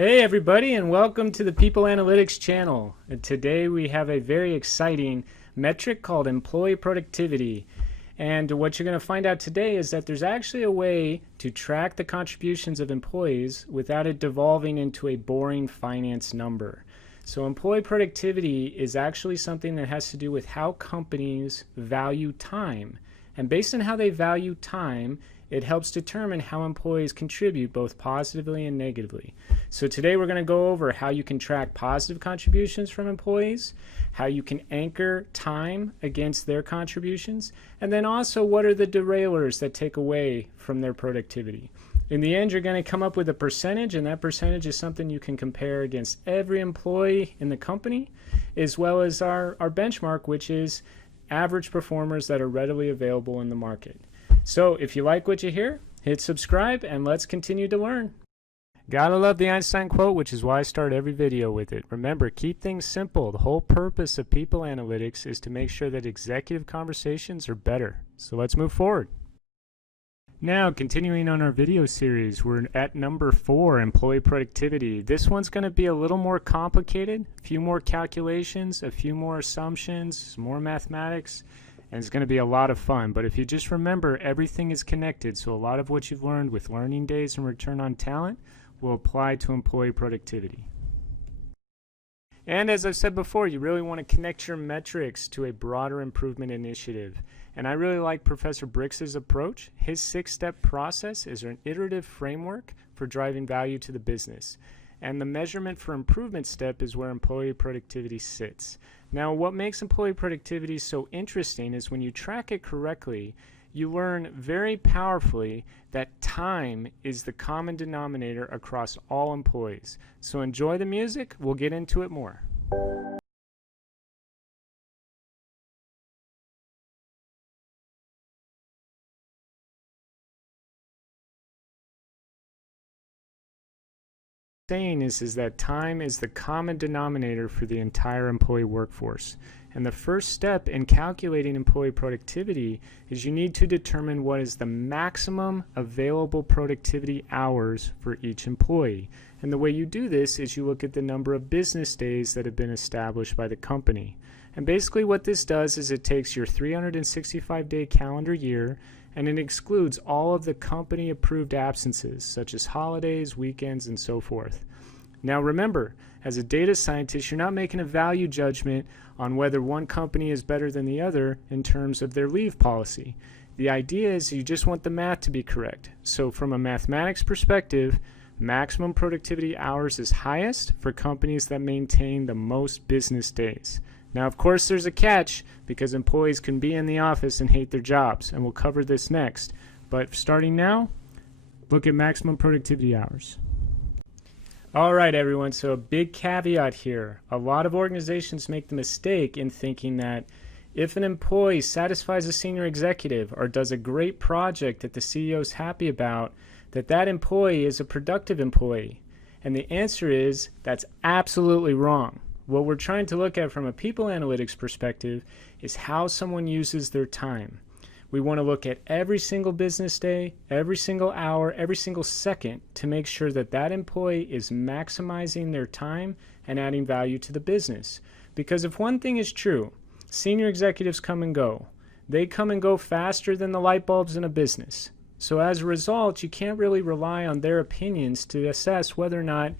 Hey everybody, and welcome to the People Analytics channel. And today we have a very exciting metric called employee productivity. And what you're going to find out today is that there's actually a way to track the contributions of employees without it devolving into a boring finance number. So employee productivity is actually something that has to do with how companies value time. And based on how they value time, it helps determine how employees contribute both positively and negatively. So today we're going to go over how you can track positive contributions from employees, how you can anchor time against their contributions, and then also what are the derailers that take away from their productivity. In the end, you're going to come up with a percentage, and that percentage is something you can compare against every employee in the company, as well as our benchmark, which is average performers that are readily available in the market. So if you like what you hear, hit subscribe and let's continue to learn. Gotta love the Einstein quote, which is why I start every video with it. Remember, keep things simple. The whole purpose of people analytics is to make sure that executive conversations are better. So let's move forward. Now, continuing on our video series, we're at number 4, employee productivity. This one's going to be a little more complicated, a few more calculations, a few more assumptions, more mathematics, and it's going to be a lot of fun. But if you just remember, everything is connected, so a lot of what you've learned with learning days and return on talent will apply to employee productivity. And as I've said before, you really want to connect your metrics to a broader improvement initiative. And I really like Professor Brix's approach. His 6-step process is an iterative framework for driving value to the business. And the measurement for improvement step is where employee productivity sits. Now, what makes employee productivity so interesting is when you track it correctly, you learn very powerfully that time is the common denominator across all employees. So enjoy the music. We'll get into it more. Saying is that time is the common denominator for the entire employee workforce. And the first step in calculating employee productivity is you need to determine what is the maximum available productivity hours for each employee. And the way you do this is you look at the number of business days that have been established by the company. And basically what this does is it takes your 365-day calendar year and it excludes all of the company approved absences such as holidays, weekends, and so forth. Now remember, as a data scientist, you're not making a value judgment on whether one company is better than the other in terms of their leave policy. The idea is you just want the math to be correct. So from a mathematics perspective, maximum productivity hours is highest for companies that maintain the most business days. Now, of course, there's a catch because employees can be in the office and hate their jobs, and we'll cover this next. But starting now, look at maximum productivity hours. All right, everyone, so a big caveat here. A lot of organizations make the mistake in thinking that if an employee satisfies a senior executive or does a great project that the CEO is happy about, that employee is a productive employee. And the answer is that's absolutely wrong. What we're trying to look at from a people analytics perspective is how someone uses their time. We want to look at every single business day, every single hour, every single second to make sure that employee is maximizing their time and adding value to the business. Because if one thing is true, senior executives come and go. They come and go faster than the light bulbs in a business. So as a result, you can't really rely on their opinions to assess whether or not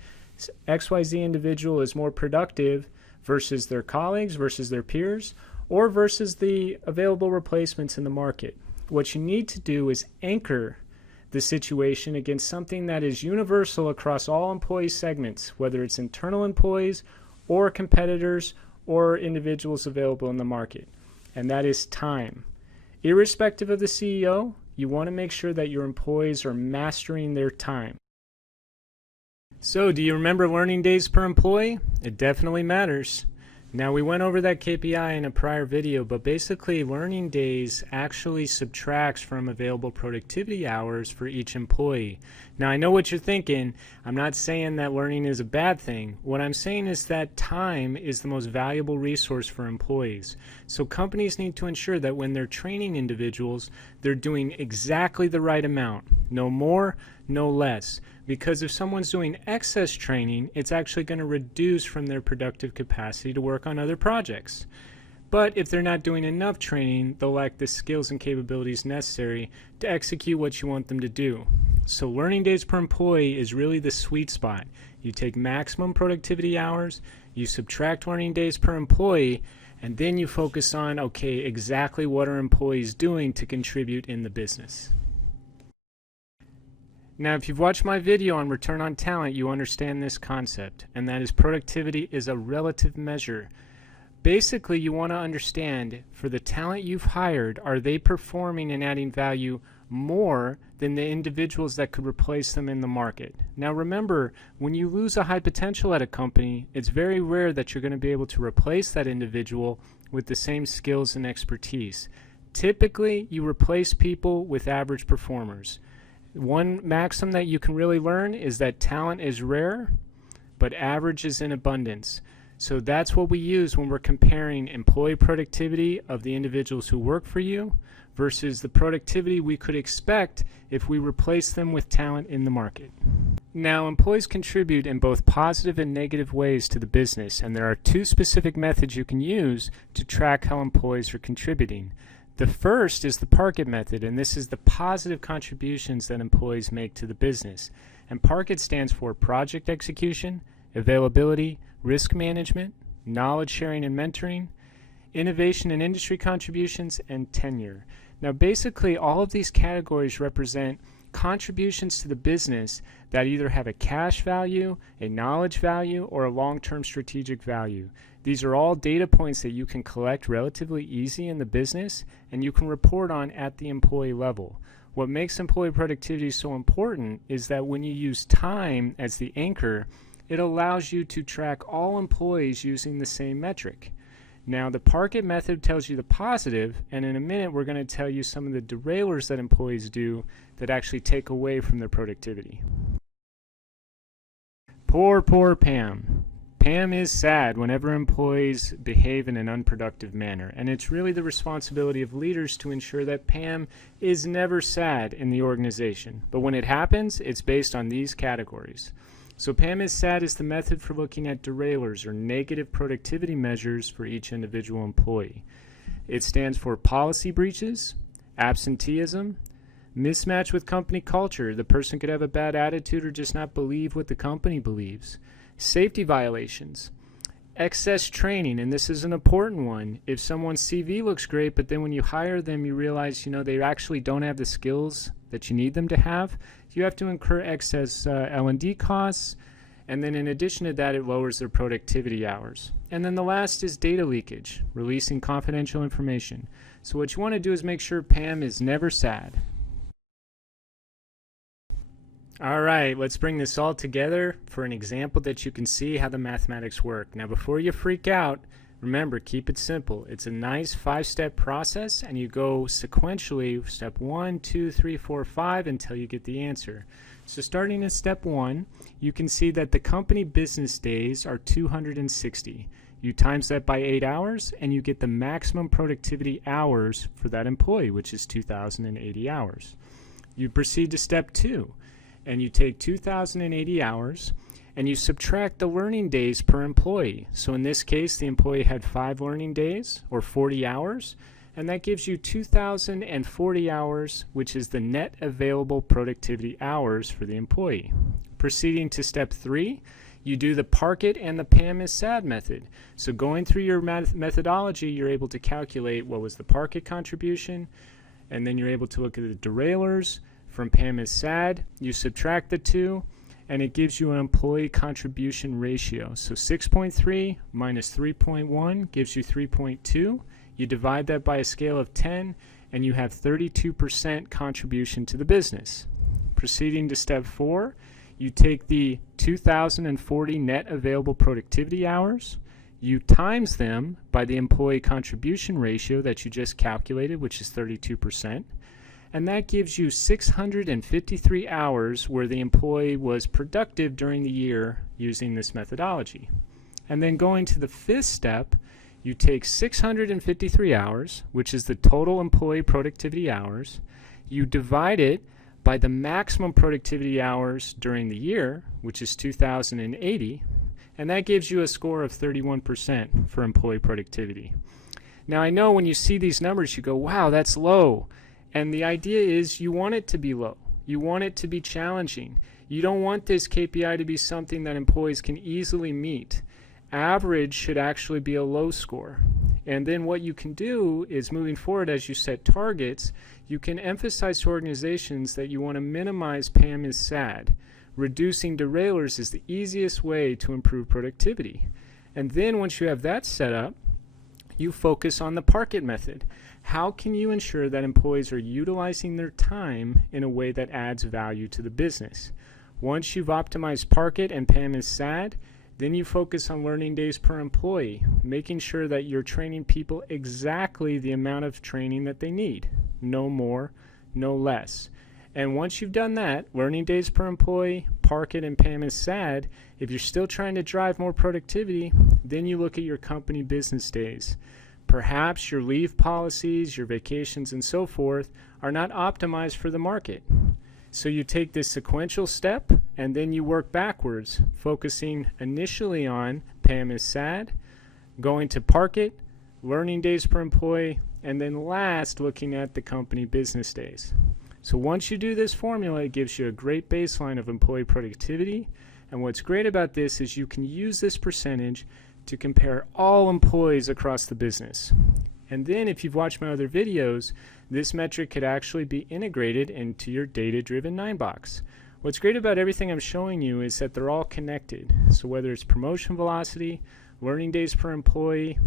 XYZ individual is more productive versus their colleagues, versus their peers, or versus the available replacements in the market. What you need to do is anchor the situation against something that is universal across all employee segments, whether it's internal employees or competitors or individuals available in the market, and that is time. Irrespective of the CEO, you want to make sure that your employees are mastering their time. So, do you remember learning days per employee? It definitely matters. Now, we went over that KPI in a prior video, but basically learning days actually subtracts from available productivity hours for each employee. Now, I know what you're thinking. I'm not saying that learning is a bad thing. What I'm saying is that time is the most valuable resource for employees. So companies need to ensure that when they're training individuals, they're doing exactly the right amount. No more, no less. Because if someone's doing excess training, it's actually going to reduce from their productive capacity to work on other projects. But if they're not doing enough training, they'll lack the skills and capabilities necessary to execute what you want them to do. So learning days per employee is really the sweet spot. You take maximum productivity hours, you subtract learning days per employee, and then you focus on, okay, exactly what are employees doing to contribute in the business. Now, if you've watched my video on return on talent, you understand this concept, and that is productivity is a relative measure. Basically, you want to understand, for the talent you've hired, are they performing and adding value more than the individuals that could replace them in the market? Now remember, when you lose a high potential at a company, it's very rare that you're going to be able to replace that individual with the same skills and expertise. Typically, you replace people with average performers. One maxim that you can really learn is that talent is rare, but average is in abundance. So that's what we use when we're comparing employee productivity of the individuals who work for you versus the productivity we could expect if we replace them with talent in the market. Now, employees contribute in both positive and negative ways to the business, and there are two specific methods you can use to track how employees are contributing. The first is the PARK-IT method, and this is the positive contributions that employees make to the business. And PARK-IT stands for project execution, availability, risk management, knowledge sharing and mentoring, innovation and industry contributions, and tenure. Now basically all of these categories represent contributions to the business that either have a cash value, a knowledge value, or a long-term strategic value. These are all data points that you can collect relatively easy in the business and you can report on at the employee level. What makes employee productivity so important is that when you use time as the anchor, it allows you to track all employees using the same metric. Now, the PARK-IT method tells you the positive, and in a minute we're going to tell you some of the derailers that employees do that actually take away from their productivity. Poor Pam. Pam is sad whenever employees behave in an unproductive manner, and it's really the responsibility of leaders to ensure that Pam is never sad in the organization. But when it happens, it's based on these categories. So PAM is sad is the method for looking at derailers or negative productivity measures for each individual employee. It stands for policy breaches, absenteeism, mismatch with company culture. The person could have a bad attitude or just not believe what the company believes. Safety violations, excess training, and this is an important one. If someone's CV looks great, but then when you hire them, you realize, they actually don't have the skills that you need them to have, you have to incur excess L&D costs, and then in addition to that, it lowers their productivity hours. And then the last is data leakage, releasing confidential information. So what you want to do is make sure Pam is never sad. All right, let's bring this all together for an example that you can see how the mathematics work. Now, before you freak out, remember, keep it simple. It's a nice 5-step process, and you go sequentially, step 1, 2, 3, 4, 5, until you get the answer. So starting in step 1, you can see that the company business days are 260. You times that by 8 hours, and you get the maximum productivity hours for that employee, which is 2,080 hours. You proceed to step 2, and you take 2,080 hours, and you subtract the learning days per employee. So in this case, the employee had 5 learning days, or 40 hours, and that gives you 2,040 hours, which is the net available productivity hours for the employee. Proceeding to step 3, you do the PARK-IT and the PAM is sad method. So going through your methodology, you're able to calculate what was the PARK-IT contribution, and then you're able to look at the derailers from PAM is sad. You subtract the two, and it gives you an employee contribution ratio. So 6.3 minus 3.1 gives you 3.2. You divide that by a scale of 10, and you have 32% contribution to the business. Proceeding to step 4, you take the 2,040 net available productivity hours, you times them by the employee contribution ratio that you just calculated, which is 32%, and that gives you 653 hours where the employee was productive during the year using this methodology. And then going to the 5th step, you take 653 hours, which is the total employee productivity hours, you divide it by by the maximum productivity hours during the year, which is 2,080, and that gives you a score of 31% for employee productivity. Now I know when you see these numbers you go, wow, that's low. And the idea is you want it to be low. You want it to be challenging. You don't want this KPI to be something that employees can easily meet. Average should actually be a low score. And then what you can do is moving forward as you set targets, you can emphasize to organizations that you want to minimize PAM is SAD. Reducing derailers is the easiest way to improve productivity. And then once you have that set up, you focus on the PARK-IT method. How can you ensure that employees are utilizing their time in a way that adds value to the business? Once you've optimized PARK-IT and PAM is SAD, then you focus on learning days per employee, making sure that you're training people exactly the amount of training that they need. No more, no less. And once you've done that, learning days per employee, PARK-IT and PAM is SAD, if you're still trying to drive more productivity, then you look at your company business days. Perhaps your leave policies, your vacations, and so forth are not optimized for the market. So you take this sequential step and then you work backwards, focusing initially on PAM is SAD, going to PARK-IT, learning days per employee, and then last looking at the company business days. So once you do this formula, it gives you a great baseline of employee productivity. And what's great about this is you can use this percentage to compare all employees across the business. And then if you've watched my other videos, this metric could actually be integrated into your data-driven 9-box. What's great about everything I'm showing you is that they're all connected. So whether it's promotion velocity, learning days per employee,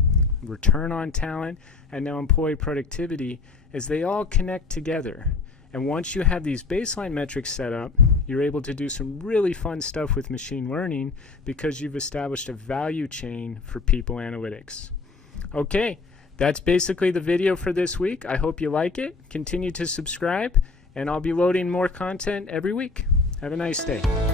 return on talent, and now employee productivity, as they all connect together. And once you have these baseline metrics set up, you're able to do some really fun stuff with machine learning because you've established a value chain for people analytics. Okay, that's basically the video for this week. I hope you like it. Continue to subscribe, and I'll be loading more content every week. Have a nice day.